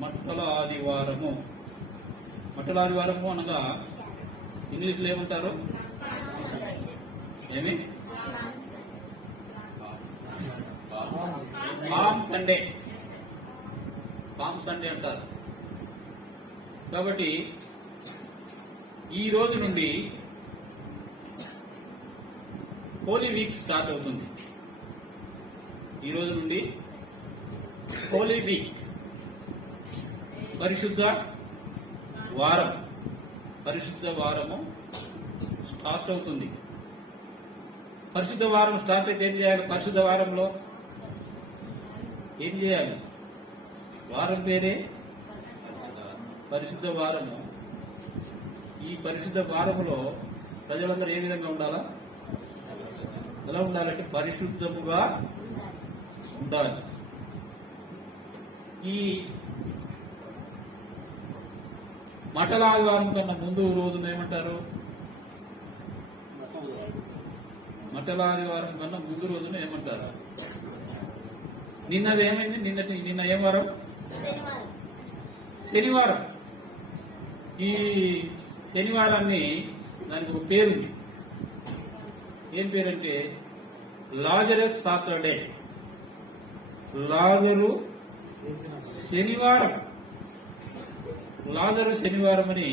మట్టల ఆదివారము. మట్టల ఆదివారము అనగా ఇంగ్లీష్లో ఏమంటారు? ఏమి? Palm Sunday. పామ్ సండే అంటారు. కాబట్టి ఈ రోజు నుండి హోలీ వీక్ స్టార్ట్ అవుతుంది. ఈ రోజు నుండి హోలీ వీక్, పరిశుద్ధ వారం, పరిశుద్ధ వారము స్టార్ట్ అవుతుంది. పరిశుద్ధ వారం స్టార్ట్ అయితే ఏం చేయాలి? పరిశుద్ధ వారంలో ఏం చేయాలి? వారం పేరే పరిశుద్ధ వారము. ఈ పరిశుద్ధ వారములో ప్రజలందరూ ఏ విధంగా ఉండాలా? ఎలా ఉండాలంటే పరిశుద్ధముగా ఉండాలి. ఈ మట్టల ఆదివారం కన్నా ముందు రోజున ఏమంటారు? మట్టల ఆదివారం కన్నా ముందు రోజున ఏమంటారు? నిన్నది ఏమైంది? నిన్న ఏం వారం? శనివారం. ఈ శనివారాన్ని దానికి ఒక పేరుంది. ఏం పేరంటే లాజరస్ సాటర్డే. లాజరు శనివారం. లాజరు శనివారం అని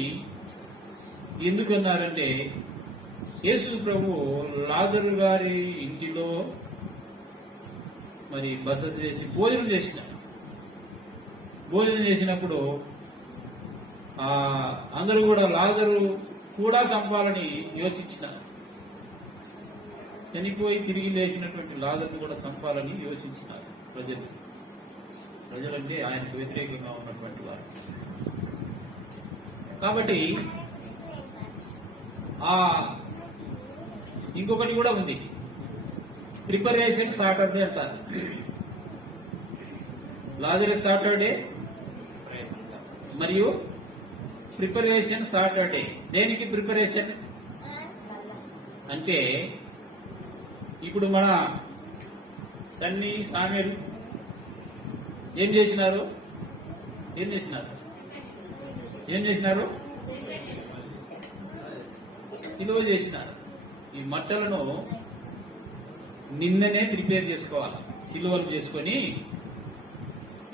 ఎందుకన్నారంటే యేసు ప్రభు లాజరు గారి ఇంటిలో మరి బస చేసి భోజనం చేసినప్పుడు అందరూ కూడా లాజరు కూడా చంపాలని యోచించినారు. చనిపోయి తిరిగి లేచినటువంటి లాజరును కూడా చంపాలని యోచించినారు ప్రజలంటే ఆయనకు వ్యతిరేకంగా ఉన్నటువంటి వారు. కాబట్టి ఇంకొకటి కూడా ఉంది, ప్రిపరేషన్ సాటర్డే అంటారు. లాజరస్ సాటర్డే మరియు ప్రిపరేషన్ సాటర్డే. దేనికి ప్రిపరేషన్ అంటే ఇప్పుడు మన సన్నీ సామేలు ఏం చేసినారు? సిలువ చేసినారు. ఈ మట్టలను నిన్ననే ప్రిపేర్ చేసుకోవాలి. సిలువలు చేసుకొని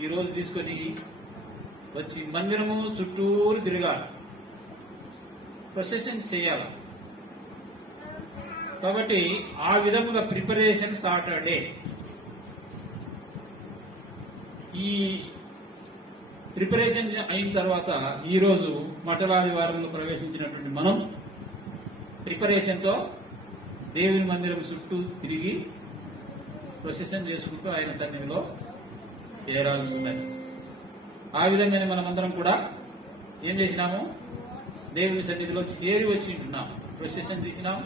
ఈరోజు తీసుకొని వచ్చి మందిరము చుట్టూరు తిరగాలి, ప్రొసెషన్ చేయాలి. కాబట్టి ఆ విధముగా ప్రిపరేషన్ సాటర్డే. ఈ ప్రిపరేషన్ అయిన తర్వాత ఈరోజు మట్టల ఆదివారంలో ప్రవేశించినటువంటి మనం ప్రిపరేషన్తో దేవుని మందిరం చుట్టూ తిరిగి ప్రొసెషన్ చేసుకుంటూ ఆయన సన్నిధిలో చేరాల్సి ఉన్నది. ఆ విధంగానే మనమందరం కూడా ఏం చేసినాము? దేవుని సన్నిధిలో చేరి వచ్చి ఉంటున్నాము. ప్రొసెషన్ తీసినాం,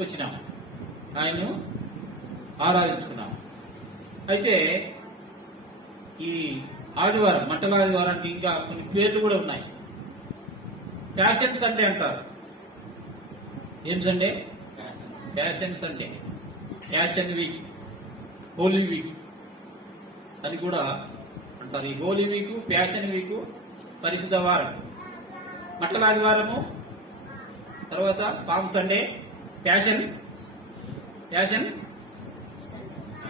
వచ్చినాము, ఆయన్ను ఆరాధించుకున్నాము. అయితే ఈ ఆదివారం, మట్టల ఆదివారానికి ఇంకా కొన్ని పేర్లు కూడా ఉన్నాయి. ప్యాషన్ సండే అంటారు. ఏం Sunday? Passion Sunday, passion week, holy week అని కూడా అంటారు. ఈ హోలీ వీక్, ప్యాషన్ వీక్, పరిశుద్ధ వారం, మట్టల ఆదివారము, తర్వాత పామ్ సండే, ప్యాషన్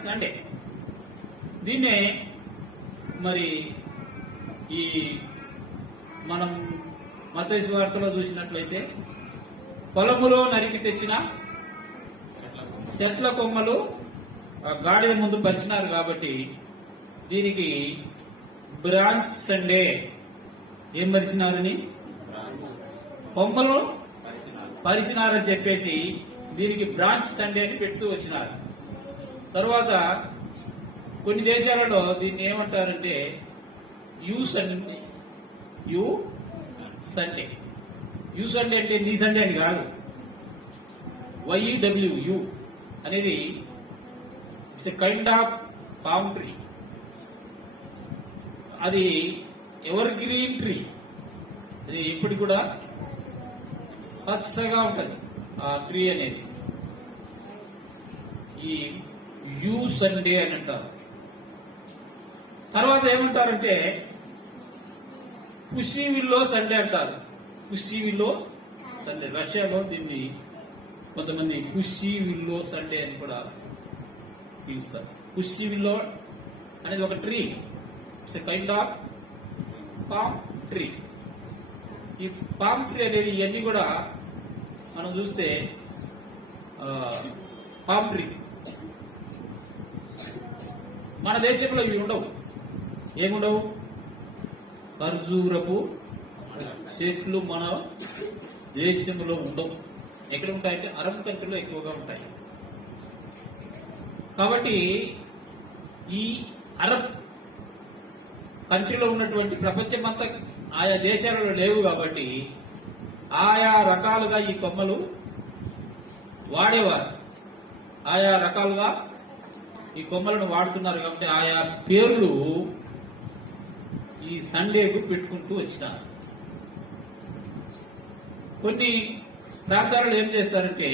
సండే. దీన్నే మరి ఈ మనం మత్తయి సువార్తలో చూసినట్లయితే పొలములో నరికి తెచ్చిన చెట్ల కొమ్మలు గాడిద ముందు పరిచినారు కాబట్టి దీనికి బ్రాంచ్ సండే. ఏం పరిచినారని? కొమ్మలు పరిచినారని చెప్పేసి దీనికి బ్రాంచ్ సండే అని పెడుతూ వచ్చినారు. తర్వాత కొన్ని దేశాలలో దీన్ని ఏమంటారంటే యూ సండే. యూ సండే అంటే నీ సండే అని కాదు. YUWU అనేది it's a kind of palm tree. అది ఎవర్ గ్రీన్ ట్రీ. అది ఇప్పటికి కూడా పచ్చగా ఉంటుంది ఆ ట్రీ అనేది. ఈ యూ సండే అని అంటారు. తర్వాత ఏమంటారంటే పుషి విల్లో సండే అంటారు. పుషి విల్లో సండే, రష్యాలో దీన్ని కొంతమంది పుషి విల్లో సండే అని కూడా పిలుస్తారు. పుషి విల్లో అనేది ఒక tree, it's a kind of palm tree. ఈ పామ్ ట్రీ అనేది ఇవన్నీ కూడా మనం చూస్తే పామ్ ట్రీ. మన దేశంలో ఇవి ఉండవు. ఏముండవు? ఖర్జూరపు చెట్లు మన దేశంలో ఉండవు. ఎక్కడ ఉంటాయంటే అరబ్ కంట్రీలో ఎక్కువగా ఉంటాయి. కాబట్టి ఈ అరబ్ కంట్రీలో ఉన్నటువంటి ప్రపంచమంతా ఆయా దేశాలలో లేవు కాబట్టి ఆయా రకాలుగా ఈ కొమ్మలు వాడేవారు. ఆయా రకాలుగా ఈ కొమ్మలను వాడుతున్నారు కాబట్టి ఆయా పేర్లు ఈ సండేకు పెట్టుకుంటూ వచ్చినారు. కొన్ని ప్రాంతాలలో ఏం చేస్తారంటే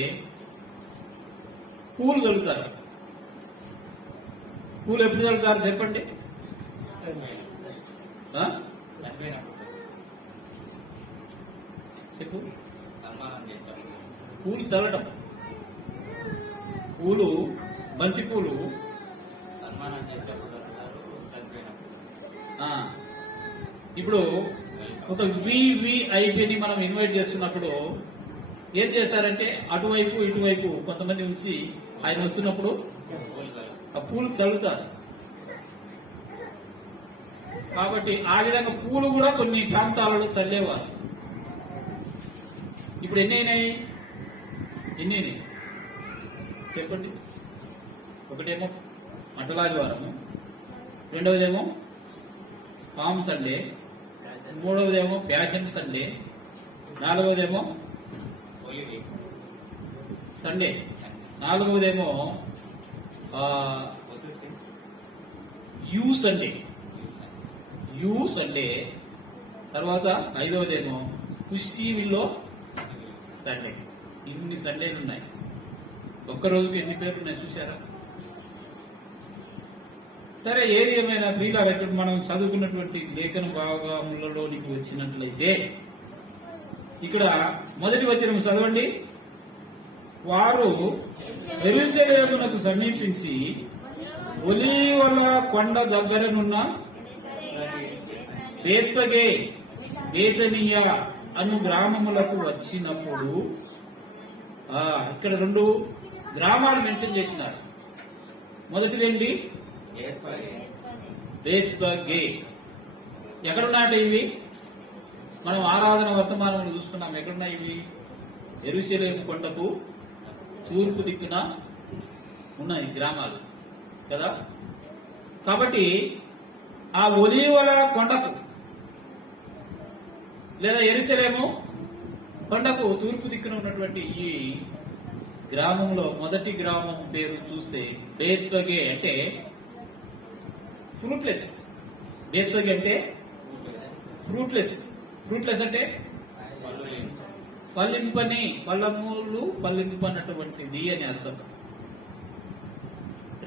పూలు చల్లుతారు. పూలు ఎప్పుడు చల్లుతారు చెప్పండి? చెప్పు. పూలు చల్లటం, పూలు బంతి పూలు ఇప్పుడు ఒక వివిఐపిని మనం ఇన్వైట్ చేస్తున్నప్పుడు ఏం చేస్తారంటే అటువైపు ఇటువైపు కొంతమంది ఉంచి ఆయన వస్తున్నప్పుడు ఆ పూలు చల్లుతారు. కాబట్టి ఆ విధంగా పూలు కూడా కొన్ని ప్రాంతాలలో చల్లేవారు. ఇప్పుడు ఎన్ని అయినాయి చెప్పండి? ఒకటేమో మంటలాదివారము, రెండవదేమో పామ్ సండే, మూడవదేమో ప్యాషన్ సండే, నాలుగవదేమో సండే, నాలుగవదేమో యూ సండే, తర్వాత ఐదవదేమో పుషి విల్లో సండే. ఇన్ని సండేలు ఉన్నాయి. ఒక్కరోజుకి ఎన్ని పేర్లు ఉన్నాయి చూసారా? సరే, ఏది ఏమైనా ప్రియులారా, ఇక్కడ మనం చదువుకున్నటువంటి లేఖన భాగములలోనికి వచ్చినట్లయితే ఇక్కడ మొదటి వచనం చదవండి. వారు యెరూషలేమునకు సమీపించి ఒలీవల కొండ దగ్గరనున్న బేత్ఫగే, బేతనియా అను గ్రామములకు వచ్చినప్పుడు ఇక్కడ రెండు గ్రామాలు మెన్షన్ చేసినారు. మొదటిదేంటి? బేత్ఫగే. ఎక్కడున్నాయంటే ఇవి మనం ఆరాధన వర్తమానంలో చూసుకున్నాం. ఎక్కడున్నాయి ఇవి? యెరూషలేము కొండకు తూర్పు దిక్కున ఉన్నాయి గ్రామాలు కదా. కాబట్టి ఆ ఒలీవల కొండకు లేదా యెరూషలేము కొండకు తూర్పు దిక్కున ఉన్నటువంటి ఈ గ్రామంలో మొదటి గ్రామం పేరు చూస్తే బేత్ఫగే అంటే ఫ్రూట్లెస్. బేత్ఫగే అంటే ఫ్రూట్లెస్. ఫ్రూట్లెస్ అంటే పల్లింపని, పళ్ళమూలు పల్లింపనటువంటిది అని అర్థం.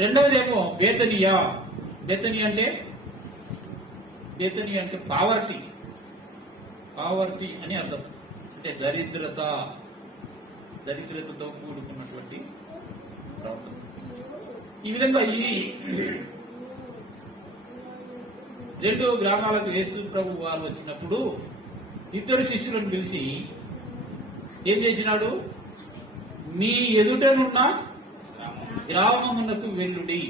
రెండవదేమో బేతనియా. బేతనియా అంటే పావర్టీ అని అర్థం. అంటే దరిద్రతతో కూడుకున్నటువంటి ప్రాంతం. ఈ విధంగా ఈ రెండు గ్రామాలకు యేసు ప్రభు వారు వచ్చినప్పుడు ఇద్దరు శిష్యులను పిలిచి ఏం చేసినాడు? మీ ఎదుటనున్న గ్రామమునకు వెళ్ళుడి.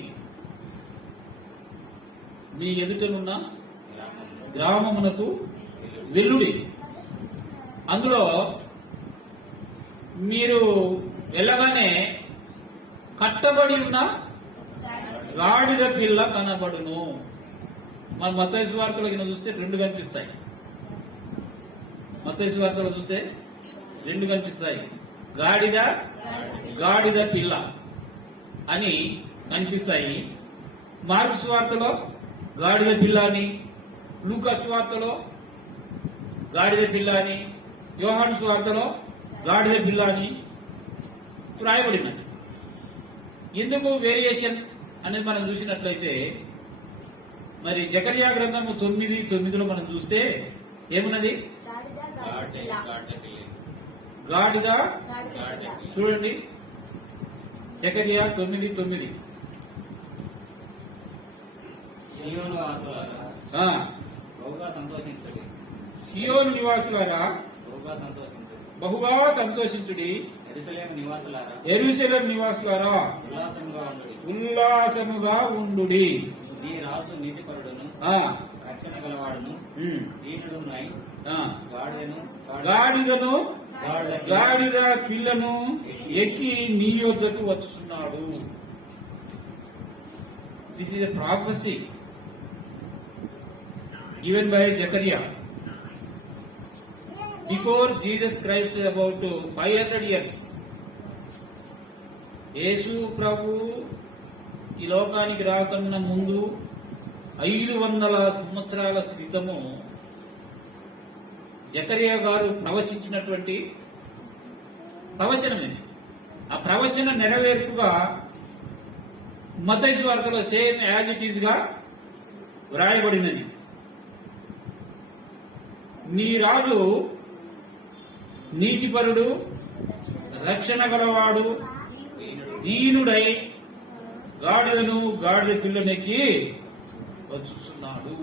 మీ ఎదుటనున్న గ్రామమునకు వెళ్ళుడి. అందులో మీరు వెళ్ళగానే కట్టబడి ఉన్న గాడిద పిల్ల కనబడును. మన మత్తయి సువార్తలో చూస్తే రెండు కనిపిస్తాయి. మత్తయి సువార్తలో చూస్తే రెండు కనిపిస్తాయి. గాడిద పిల్ల అని కనిపిస్తాయి. మార్కు సువార్తలో గాడిద పిల్ల అని, లూకా సువార్తలో గాడిద పిల్ల అని, యోహాను సువార్తలో గాడిద పిల్ల అని రాయబడినది. ఎందుకు వేరియేషన్ అనేది మనం చూసినట్లయితే మరి జకర్యా గ్రంథము 9:9 మనం చూస్తే ఏమున్నది? గాడిద. చూడండి జకర్యా 9:9. సియోను వాసులారా బహుగా సంతోషించుడి, సియోను నివాసులారా బహుగా సంతోషించుడి, బహుగా సంతోషించుడి, యెరూషలేము నివాసులారా యెరూషలేము నివాసులారా ఉల్లాసంగా ఉండుడి. ఉల్లాసముగా ఉండుడి. నీ రాజు నీతిపరుడును ఆ, రక్షణ గలవాడును ఉమ్, దీనుడునై ఆ. గాడిదను గాడిదను గాడిద గాడిద పిల్లను ఎక్కి నీ యొద్దకు వచ్చుతున్నాడు. This is a prophecy given by Zechariah before Jesus Christ about 500 years. యేసు ప్రభు ఈ లోకానికి రాకన్నా ముందు 500 సంవత్సరాల క్రితము జకరియా గారు ప్రవచించినటువంటి ప్రవచనం ఇది. ఆ ప్రవచన నెరవేర్పుగా మత్తయి సువార్తలో సేమ్ యాజ్ ఇట్ ఈజ్ గా వ్రాయబడినది. నీ రాజు నీతిపరుడు, రక్షణ గలవాడు, దీనుడై గాడిదను గాడిద పిల్లనెక్కి వచ్చుతున్నాడు.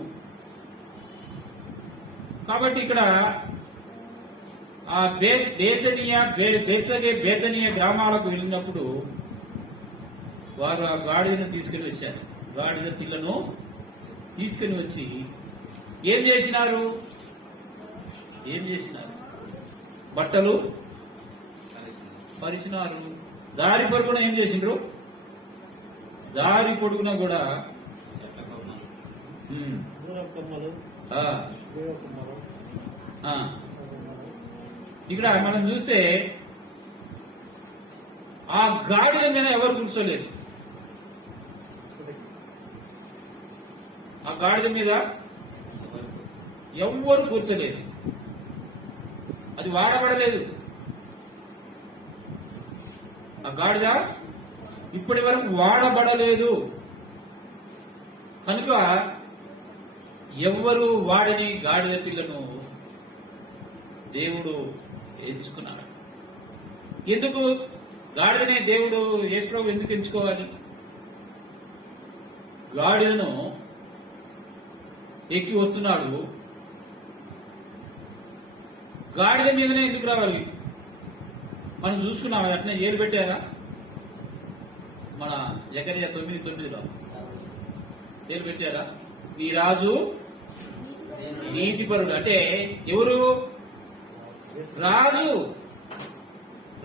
కాబట్టి ఇక్కడ ఆ బేతనీయ గ్రామాలకు వెళ్ళినప్పుడు వారు ఆ గాడిదను తీసుకుని వచ్చారు. గాడిద పిల్లను తీసుకుని వచ్చి ఏం చేసినారు? బట్టలు పరిచినారు. దారి పొడుగున ఏం చేసిండ్రు? దారి పొడుగున కూడా ఉమ్, ఆ, ఆ. ఇక్కడ మనం చూస్తే ఆ గాడిద మీద ఎవరు కూర్చోలేదు. ఆ గాడిద మీద ఎవ్వరు కూర్చోలేదు. అది వాడబడలేదు. ఆ గాడిద ఇప్పటి వరకు వాడబడలేదు కనుక ఎవ్వరు వాడని గాడిద పిల్లను దేవుడు ఎంచుకున్నాడు. ఎందుకు గాడిదనే దేవుడు యేసుప్రభు ఎందుకు ఎంచుకోవాలి? గాడిదను ఎక్కి వస్తున్నాడు, గాడిద మీదనే ఎందుకు రావాలి? మనం చూసుకున్నాం అట్నే ఏలు పెట్టారా మన జకర్యా 9:9 ఏలు పెట్టారా? ఈ రాజు నీతిపరుడు. అంటే ఎవరు? రాజు.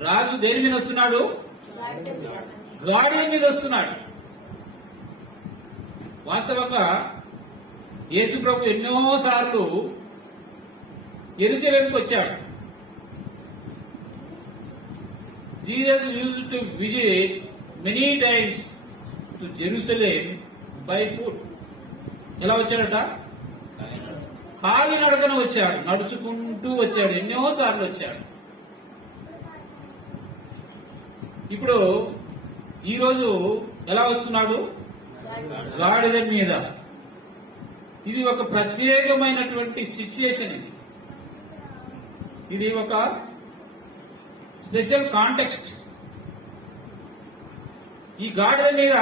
రాజు దేని మీద వస్తున్నాడు? గాడిద మీద వస్తున్నాడు. వాస్తవంగా యేసు ప్రభు ఎన్నోసార్లు యెరూషలేముకు వచ్చాడు. Jesus used to visit many times to Jerusalem by foot. ఎలా వచ్చాడట? కాలినడకన వచ్చాడు, నడుచుకుంటూ వచ్చాడు, ఎన్నోసార్లు వచ్చాడు. ఇప్పుడు ఈరోజు ఎలా వస్తున్నాడు? గాడిద మీద. ఇది ఒక ప్రత్యేకమైనటువంటి సిచ్యుయేషన్. ఇది ఒక స్పెషల్ కాంటెక్స్ట్. ఈ గాడిద మీద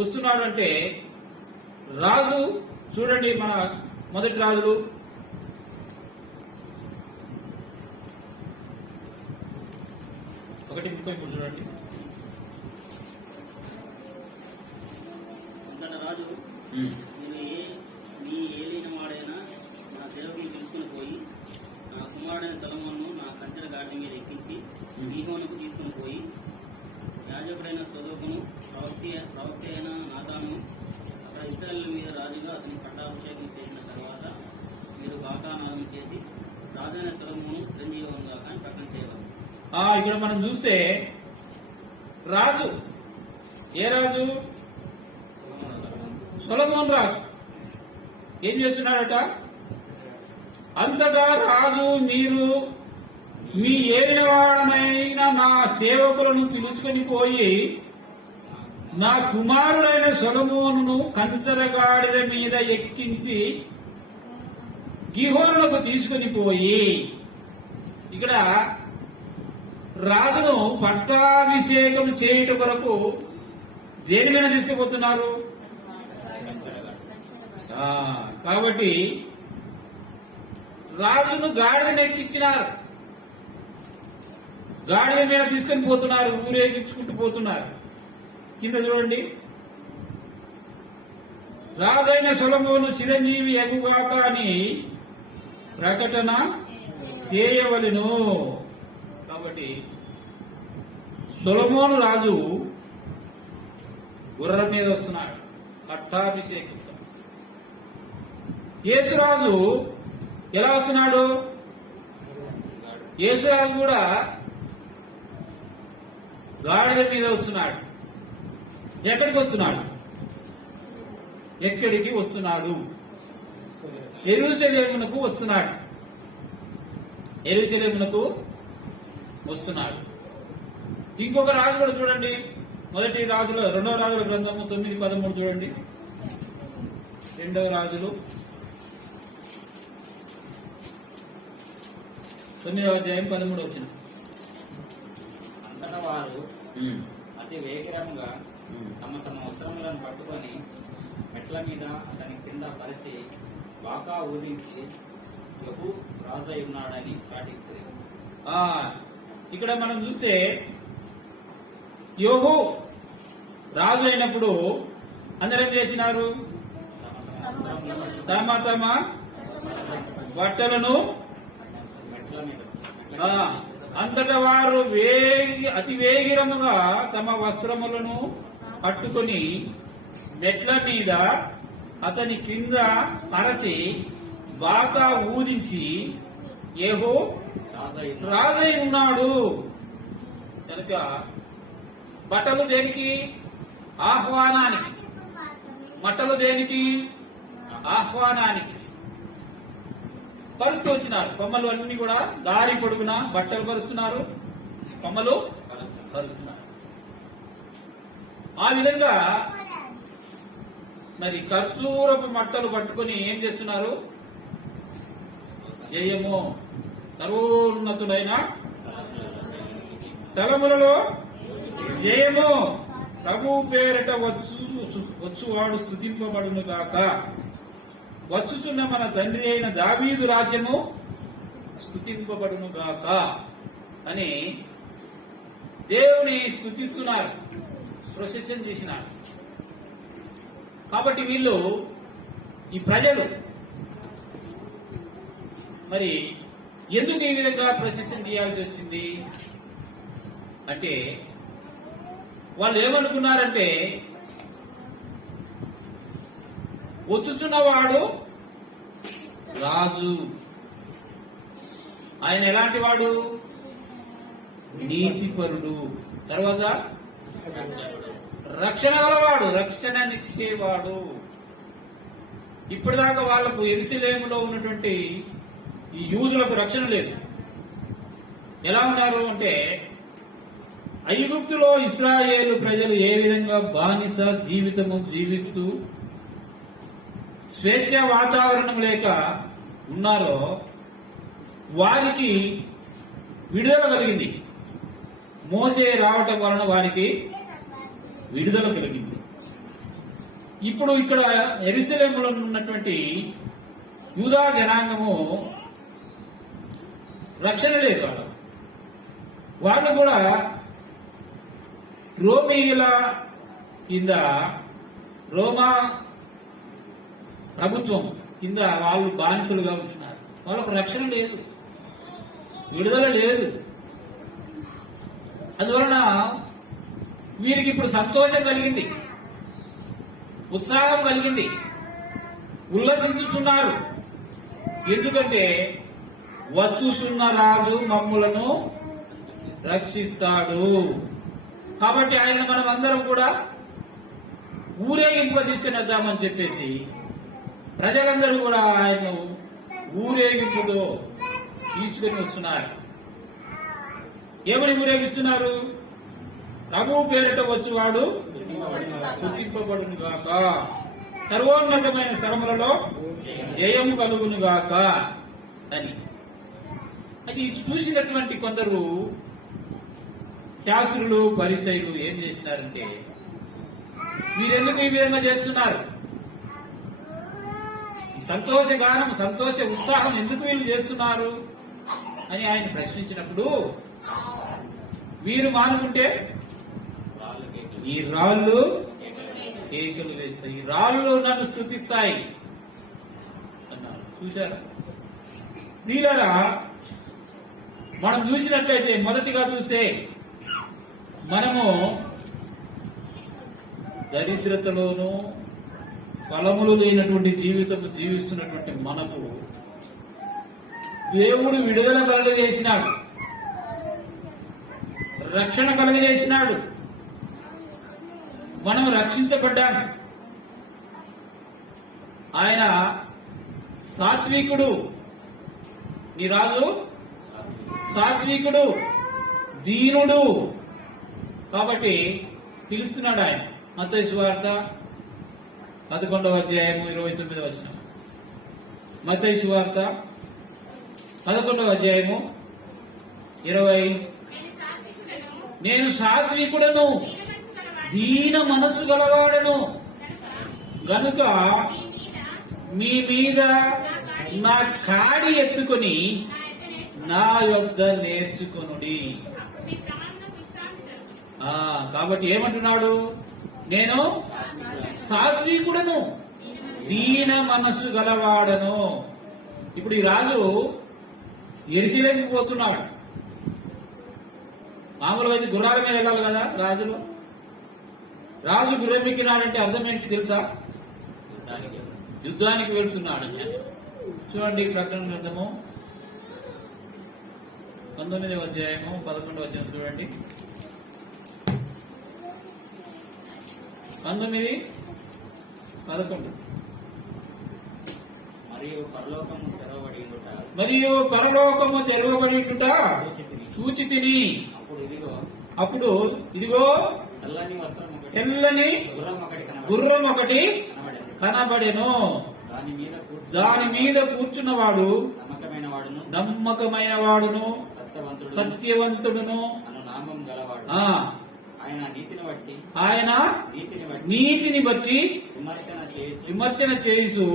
వస్తున్నాడు అంటే రాజు చూడండి, మన మొదటి రాజులు 1:33 చూడండి. రాజు నీ ఏలిన వాడైన నా సేవకుని తీసుకుని పోయి నా కుమారుడైన సొలొమోనును నా కంచెల గాడిద మీద ఎక్కించి గీహోనుకు తీసుకుని పోయి యాజకుడైన సొదోకును ప్రవక్త అయిన నాతాను అక్కడ ఇశ్రాయేలు మీద రాజుగా అతని పట్టాభిషేకం చేసిన తర్వాత మీరు వాగ్దానాలను చేసి రాజైన సొలొమోను చిరంజీవంగా అని ప్రకటన చేయవాలి. ఇక్కడ మనం చూస్తే రాజు ఏ రాజు? సొలొమోను రాజు. ఏం చేస్తున్నాడట? అంతటా రాజు, మీరు మీ ఏలినవాడనైన నా సేవకులను పిలుచుకొని పోయి నా కుమారుడైన సొలొమోనును కంచరగాడిద మీద ఎక్కించి గిహోనులకు తీసుకుని పోయి, ఇక్కడ రాజును పట్టాభిషేకం చేయుట కొరకు దేని మీద తీసుకుపోతున్నారు? కాబట్టి రాజును గాడిదను ఎక్కించినారు, గాడిద మీద తీసుకొని పోతున్నారు, ఊరేగించుకుంటూ పోతున్నారు. కింద చూడండి, రాజైన సొలొమోను చిరంజీవి ఎగుగాక అని ప్రకటన చేయవలెను. కాబట్టి సొలొమోను రాజు గుర్రం మీద వస్తున్నాడు, పట్టాభిషేకం. యేసురాజు ఎలా వస్తున్నాడు? యేసురాజు కూడా గాడిద మీద వస్తున్నాడు. ఎక్కడికి వస్తున్నాడు? ఎక్కడికి వస్తున్నాడు? యెరూషలేమునకు వస్తున్నాడు. యెరూషలేమునకు వస్తున్నాడు. ఇంకొక రాజు కూడా చూడండి, మొదటి రాజుల 2వ రాజుల గ్రంథము 9:13 చూడండి. 2వ రాజులు 9వ అధ్యాయం 13 వచ్చిన. అంతటా వారు అతి వేగంగా తమ తమ వస్త్రములను పట్టుకొని మెట్ల మీద అతని కింద పరిచి బాకా ఊదించి యెహూ రాజై ఉన్నాడని చాటించారు. ఇక్కడ మనం చూస్తే యెహూ రాజు అయినప్పుడు అందరూ ఏం చేసినారు? తమ తమ బట్టలను అంతటా వారు అతి వేగిరముగా తమ వస్త్రములను పట్టుకొని మెట్ల మీద అతని కింద పరచి బాకా ఊదించి యెహూ రాజై ఉన్నాడు. కనుక బట్టలు దేనికి? ఆహ్వానానికి. బట్టలు దేనికి? ఆహ్వానానికి పరుస్తూ వచ్చినారు. కొమ్మలు అన్ని కూడా దారి పొడుగున బట్టలు పరుస్తున్నారు, కొమ్మలు పరుస్తున్నారు. ఆ విధంగా మరి ఖర్జూరపు మట్టలు పట్టుకొని ఏం చేస్తున్నారు? జయము, సర్వోన్నతుడైన స్థలములలో జయము, ప్రభు పేరట వచ్చువాడు స్తుతింపబడును గాక, వచ్చుచున్న మన తండ్రి అయిన దావీదు రాజ్యము స్తుతింపబడును గాక అని దేవుని స్తుతిస్తున్నారు, ప్రొసెషన్ చేసినారు. కాబట్టి వీళ్ళు, ఈ ప్రజలు మరి ఎందుకు ఈ విధంగా ప్రొసెషన్ చేయాల్సి వచ్చింది అంటే, వాళ్ళు ఏమనుకున్నారంటే వచ్చుచున్నవాడు రాజు, ఆయన ఎలాంటి వాడు? నీతిపరుడు, తర్వాత రక్షణ గలవాడు, రక్షణనిచ్చేవాడు. ఇప్పటిదాకా వాళ్లకు యెరూషలేములో ఉన్నటువంటి ఈ యూదులకు రక్షణ లేదు. ఎలా ఉన్నారు అంటే, ఐగుప్తులో ఇశ్రాయేలు ప్రజలు ఏ విధంగా బానిస జీవితము జీవిస్తూ స్వేచ్ఛ వాతావరణం లేక ఉన్నారో వారికి విడుదల కలిగింది. మోసే రావటం వలన వారికి విడుదల కలిగింది. ఇప్పుడు ఇక్కడ యెరూషలేములో ఉన్నటువంటి యూదా జనాంగము రక్షణ లేదు. వాళ్ళు కూడా రోమీయుల కింద, రోమా ప్రభుత్వం కింద వాళ్ళు బానిసలుగా ఉంటున్నారు. వాళ్ళకు రక్షణ లేదు, విడుదల లేదు. అందువలన వీరికి ఇప్పుడు సంతోషం కలిగింది, ఉత్సాహం కలిగింది, ఉల్లసించుతున్నారు. ఎందుకంటే వచ్చుచున్న రాజు మమ్ములను రక్షిస్తాడు. కాబట్టి ఆయన మనం అందరం కూడా ఊరేగింపుగా తీసుకుని వద్దామని చెప్పేసి ప్రజలందరూ కూడా ఆయన్ను ఊరేగింపుతో తీసుకుని వస్తున్నారు. ఏమని ఊరేగిస్తున్నారు? ప్రభు పేరిట వచ్చేవాడు స్తుతింపబడును గాక, సర్వోన్నతమైన స్థలములలో జయము కలుగును గాక అని. అది చూసినటువంటి కొందరు శాస్త్రులు పరిసయ్యులు ఏం చేసినారంటే, మీరెందుకు ఈ విధంగా చేస్తున్నారు, ఈ సంతోష గానం, సంతోష ఉత్సాహం ఎందుకు వీళ్ళు చేస్తున్నారు అని ఆయన ప్రశ్నించినప్పుడు, వీరు మానుకుంటే ఈ రాళ్ళు కేకలు వేస్తాయి, ఈ రాళ్ళు నన్ను స్తుతిస్తాయి అన్నారు. చూశారా ప్రియులారా? మనం చూసినట్లయితే మొదటిగా చూస్తే మనము దరిద్రతలోనూ ఫలములు లేనటువంటి జీవితం జీవిస్తున్నటువంటి మనకు దేవుడు విడుదల కలుగజేసినాడు, రక్షణ కలుగజేసినాడు, మనం రక్షించబడ్డాము. ఆయన సాత్వికుడు, ఈ రాజు సాత్వికుడు, దీనుడు కాబట్టి పిలుస్తున్నాడు ఆయన. మత్తయి సువార్త 11వ అధ్యాయము 29వ వచనం. మత్తయి సువార్త 11వ అధ్యాయము 20. నేను సాత్వికుడను, దీన మనస్సు గలవాడను గనుక మీ మీద నా కాడి ఎత్తుకొని నా యొద్ద నేర్చుకొనుడి. కాబట్టి ఏమంటున్నాడు? నేను సాత్వికుడను, దీన మనస్సు గలవాడను. ఇప్పుడు ఈ రాజు ఎరుసలేముకు పోతున్నాడు. మామూలుగా అయితే గుర్రాల మీద వెళ్ళాలి కదా రాజులు. రాజు గుర్రం ఎక్కినాడంటే అర్థం ఏంటి తెలుసా? యుద్ధానికి వెళ్తున్నాడు. చూడండి ప్రకటన గ్రంథము 19వ అధ్యాయము 11వ వచనం చూడండి. 19:11. మరియు పరలోకము తెరవబడిట చూచితిని. అప్పుడు ఇదిగో తెల్లని గుర్రం ఒకటి కనబడెను. దాని మీద కూర్చున్నవాడు నమ్మకమైన వాడును సత్యవంతుడును, ఆయన నీతిని బట్టి విమర్శన చేసు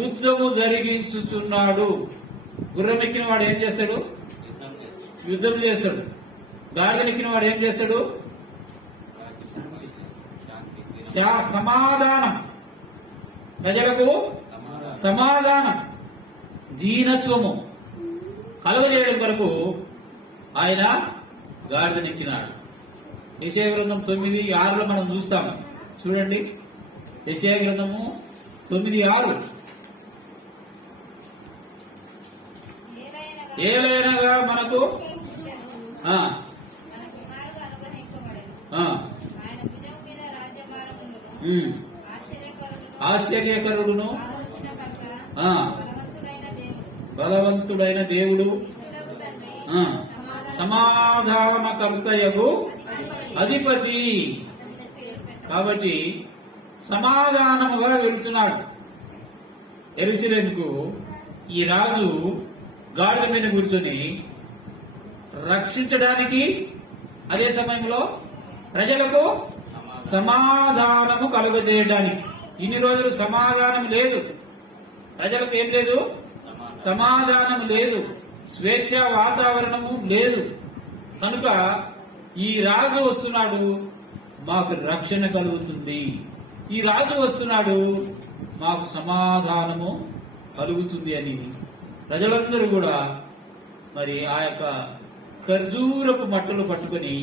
యుద్ధము జరిగించుచున్నాడు. గుర్రం ఎక్కిన వాడు ఏం చేస్తాడు? యుద్ధం చేస్తాడు. గాడిదెక్కిన వాడు ఏం చేస్తాడు? సమాధానం, ప్రజలకు సమాధానం, దీనత్వము కలుగజేయడం కొరకు ఆయన గాడిదనెక్కినాడు. యెషయా గ్రంథం 9:6 మనం చూస్తాం. చూడండి, యెషయా గ్రంథము 9:6. ఏలైనగా మనకు ఆశ్చర్యకరుడును బలవంతుడైన దేవుడు, సమాధానకర్తయగు అధిపతి. కాబట్టి సమాధానముగా వెళ్తున్నాడు యెరూషలేముకు. ఈ రాజు గాడిద మీద కూర్చొని రక్షించడానికి, అదే సమయంలో ప్రజలకు సమాధానము కలుగజేయడానికి. ఇన్ని రోజులు సమాధానం లేదు, ప్రజలకు ఏం లేదు? సమాధానం లేదు, స్వేచ్ఛ వాతావరణము లేదు. కనుక ఈ రాజు వస్తున్నాడు, మాకు రక్షణ కలుగుతుంది. ఈ రాజు వస్తున్నాడు, మాకు సమాధానము కలుగుతుంది అని ప్రజలందరూ కూడా మరి ఆ యొక్క ఖర్జూరపు మట్టలు పట్టుకొని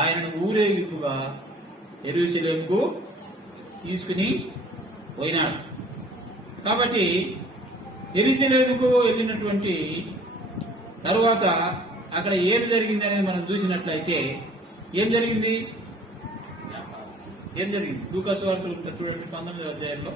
ఆయనను ఊరేగింపుగా యెరూషలేముకు తీసుకుని పోయినాడు. కాబట్టి యెరూషలేముకు వెళ్ళినటువంటి తరువాత అక్కడ ఏం జరిగింది అనేది మనం చూసినట్లయితే ఏం జరిగింది? లూకా సువార్త చూడండి 19వ అధ్యాయంలో.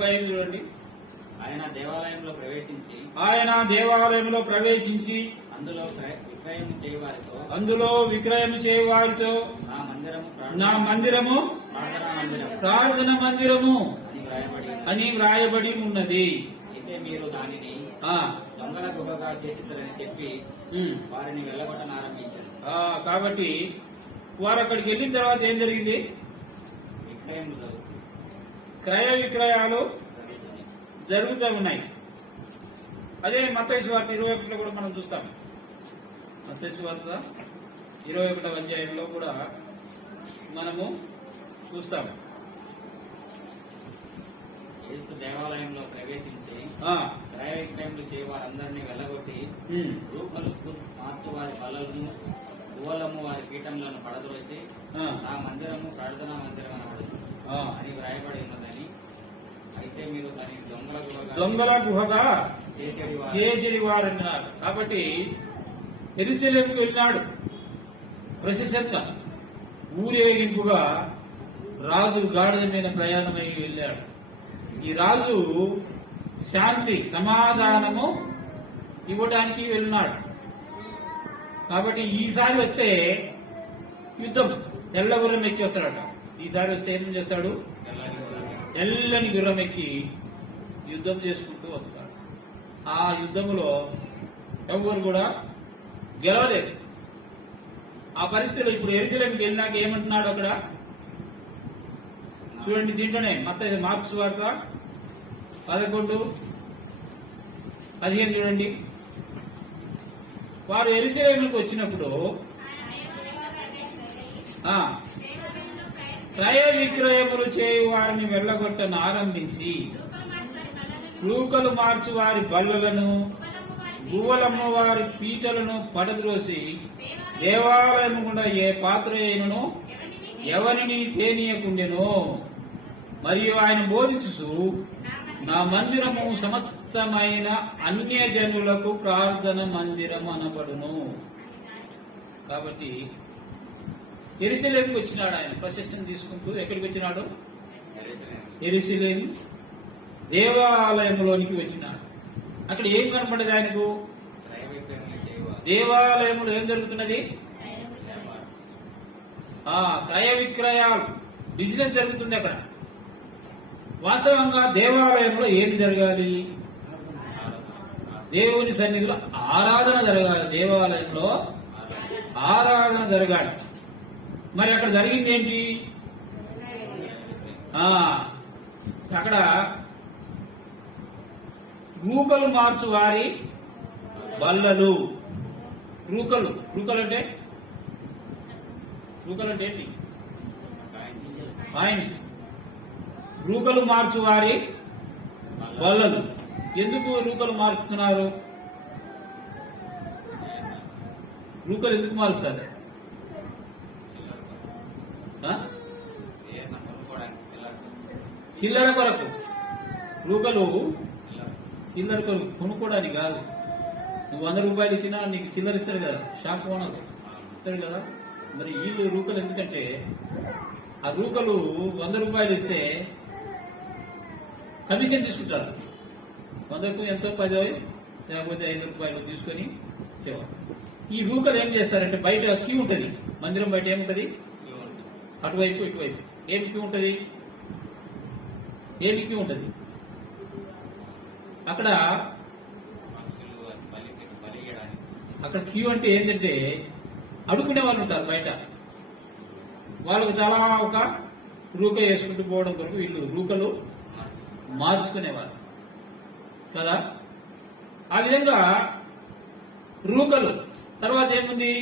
45 చూడండి. ఆయన దేవాలయంలో ప్రవేశించి ఆయన దేవాలయంలో ప్రవేశించి అందులో విక్రయం చేయవారితో నా మందిరము ప్రార్థన మందిరము అని వ్రాయబడి ఉన్నది. అయితే మీరు దానిని ఆ దొంగల గుహగా చేస్తారని చెప్పి వారిని వెళ్ళగొట్టనారంభించారు. కాబట్టి వారు అక్కడికి వెళ్ళిన తర్వాత ఏం జరిగింది? విక్రయములు క్రయ విక్రయాలు జరుగుతూ ఉన్నాయి. అదే మత్తయి సువార్త 21లో కూడా మనం చూస్తాం. మత్తయి సువార్త 21వ అధ్యాయంలో కూడా మనము చూస్తాం. యేసు దేవాలయంలో ప్రవేశించి క్రయ విక్రయములు చేయవారందరినీ వెళ్ళగొట్టి రూపలు మార్చు వారి బల్లలను దువ్వలము వారి పీఠములను పడదోసి నా మందిరము ప్రార్థనా మందిరం అని వ్రాయబడి ఉన్నదని. అయితే మీరు దాన్ని దొంగల గుహగా చేసేది వారన్నారు. కాబట్టి యెరూషలేముకు వెళ్ళినాడు. ప్రశస్తంగా ఊరేగింపుగా రాజు గాడిద మీద ప్రయాణమై వెళ్ళాడు. ఈ రాజు శాంతి సమాధానము ఇవ్వడానికి వెళ్ళినాడు. కాబట్టి ఈసారి వస్తే యుద్ధం తెల్ల గుర్రం ఎక్కి వస్తాడట. ఈసారి వస్తే ఏం చేస్తాడు? తెల్లని గుర్రం ఎక్కి యుద్ధం చేసుకుంటూ వస్తాడు. ఆ యుద్ధంలో ఎవరు కూడా గెలవలేదు. ఆ పరిస్థితిలో ఇప్పుడు యెరూషలేముకి వెళ్ళినాక ఏమంటున్నాడు అక్కడ చూడండి. దీంట్లోనే మార్కు సువార్త 11:15 చూడండి. వారు యెరూషలేముకు వచ్చినప్పుడు క్రయ విక్రయములు చేయు వారిని వెళ్ళగొట్టను ఆరంభించి రూకలు మార్చు వారి బల్లలను గువ్వలమ్మ వారి పీటలను పడద్రోసి దేవాలయము గుండా ఏ పాత్ర అయినను ఎవరిని తేనీయకుండెను. మరియు ఆయన బోధించు నా మందిరము సమస్తమైన అన్యజనులకు ప్రార్థన మందిరం అనబడును. కాబట్టి యెరూషలేముకు వచ్చినాడు. ఆయన ప్రొసెషన్ తీసుకుంటూ ఎక్కడికి వచ్చినాడు? యెరూషలేము దేవాలయంలోనికి వచ్చినాడు. అక్కడ ఏం కనపడదు ఆయనకు? దేవాలయంలో ఏం జరుగుతున్నది? క్రయ విక్రయాలు, బిజినెస్ జరుగుతుంది అక్కడ. వాస్తవంగా దేవాలయంలో ఏం జరగాలి? దేవుని సన్నిధిలో ఆరాధన జరగాలి. దేవాలయంలో ఆరాధన జరగాలి. మరి అక్కడ జరిగింది ఏంటి? అక్కడ రూకలు మార్చు వారి బల్లలు. రూకలు అంటే ఏంటి? కాయిన్స్. రూకలు మార్చు వారి బల్లలు. ఎందుకు రూకలు మార్చుతున్నారు? రూకలు ఎందుకు మారుస్తారు? చిల్లర కొరకు. రూకలు చిల్లర కొరకు, కొనుక్కోవడానికి కాదు. నువ్వు 100 రూపాయలు ఇచ్చినా నీకు చిల్లర ఇస్తాడు కదా, షాప్ ఓనర్ ఇస్తాడు కదా. మరి వీళ్ళు రూకలు ఎందుకంటే ఆ రూకలు 100 రూపాయలు ఇస్తే కమిషన్ తీసుకుంటారు. 100కు ఎంతో 10 లేకపోతే 5 రూపాయలు తీసుకొని ఇచ్చేవారు. ఈ రూకలు ఏం చేస్తారంటే బయట క్యూ ఉంటుంది. మందిరం బయట ఏముంటది? అటువైపు ఇటువైపు ఏమి క్యూ ఉంటుంది? ఏమి క్యూ ఉంటుంది? అక్కడ క్యూ అంటే ఏంటంటే అడుక్కునే వాళ్ళు ఉంటారు బయట. వాళ్ళకు చాలా ఒక రూక వేసుకుంటూ పోవడం కొరకు వీళ్ళు రూకలు మార్చుకునేవారు కదా. ఆ విధంగా రూకలు. తర్వాత ఏముంది?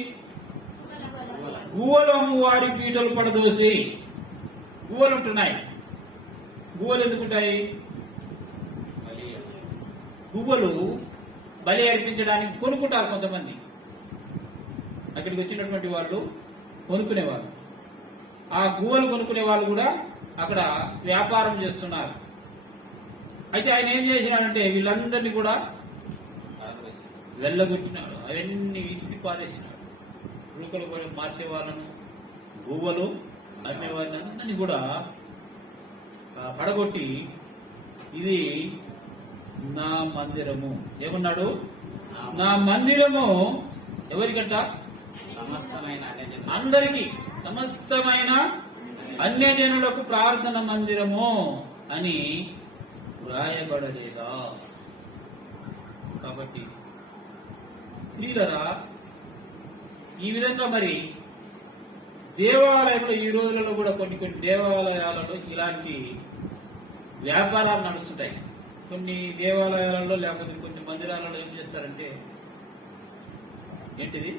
గువ్వలమ్మ వారి పీటలు పడదోసి. గువ్వలు ఉంటున్నాయి. గువ్వలు ఎందుకుంటాయి? గువ్వలు బలి అర్పించడానికి కొనుక్కుంటారు కొంతమంది. అక్కడికి వచ్చినటువంటి వాళ్ళు కొనుక్కునేవాళ్ళు. ఆ గువ్వలు కొనుక్కునే వాళ్ళు కూడా అక్కడ వ్యాపారం చేస్తున్నారు. అయితే ఆయన ఏం చేసినాడంటే వీళ్ళందరినీ కూడా వెళ్ళగొట్టినాడు. అవన్నీ విసిరి పారేసినాడు. రూకలు మార్చే వాళ్ళను, గువ్వలు అమ్మే వాళ్ళని అందరినీ కూడా పడగొట్టి ఇది నా మందిరము. ఏమన్నాడు? నా మందిరము ఎవరికంట? సమస్తమైన అన్యజనులు. అందరికీ, సమస్తమైన అన్యజనులకు ప్రార్థన మందిరము అని వ్రాయబడలేదా? కాబట్టి ప్రియులరా, ఈ విధంగా మరి దేవాలయంలో ఈ రోజులలో కూడా కొన్ని దేవాలయాలలో ఇలాంటి వ్యాపారాలు నడుస్తుంటాయి. కొన్ని దేవాలయాలలో లేకపోతే కొన్ని మందిరాలలో ఏం చేస్తారంటే, ఏంటిది,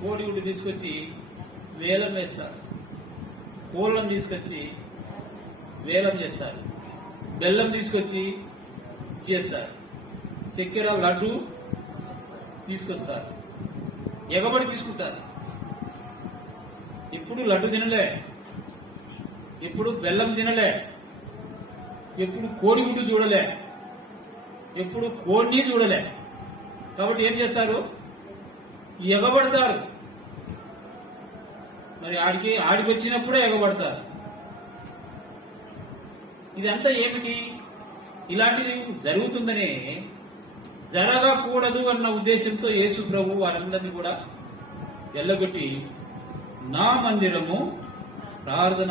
కోడిగుడ్డు తీసుకొచ్చి వేలం వేస్తారు, కోళ్ళను తీసుకొచ్చి వేలం చేస్తారు, బెల్లం తీసుకొచ్చి చేస్తారు, చక్కెర లడ్డు తీసుకొస్తారు, ఎగబడి తీసుకుంటారు. ఎప్పుడు లడ్డు తినలే, ఎప్పుడు బెల్లం తినలే, ఎప్పుడు కోడిగుడ్డు చూడలే, ఎప్పుడు కోడిని చూడలే. కాబట్టి ఏం చేస్తారు? ఎగబడతారు. మరి ఆడికి వచ్చినప్పుడే ఎగబడతారు. ఇదంతా ఏమిటి? ఇలాంటిది జరుగుతుందనే, జరగకూడదు అన్న ఉద్దేశంతో యేసు ప్రభు వారందరినీ కూడా వెళ్ళగొట్టి నా మందిరము ప్రార్థన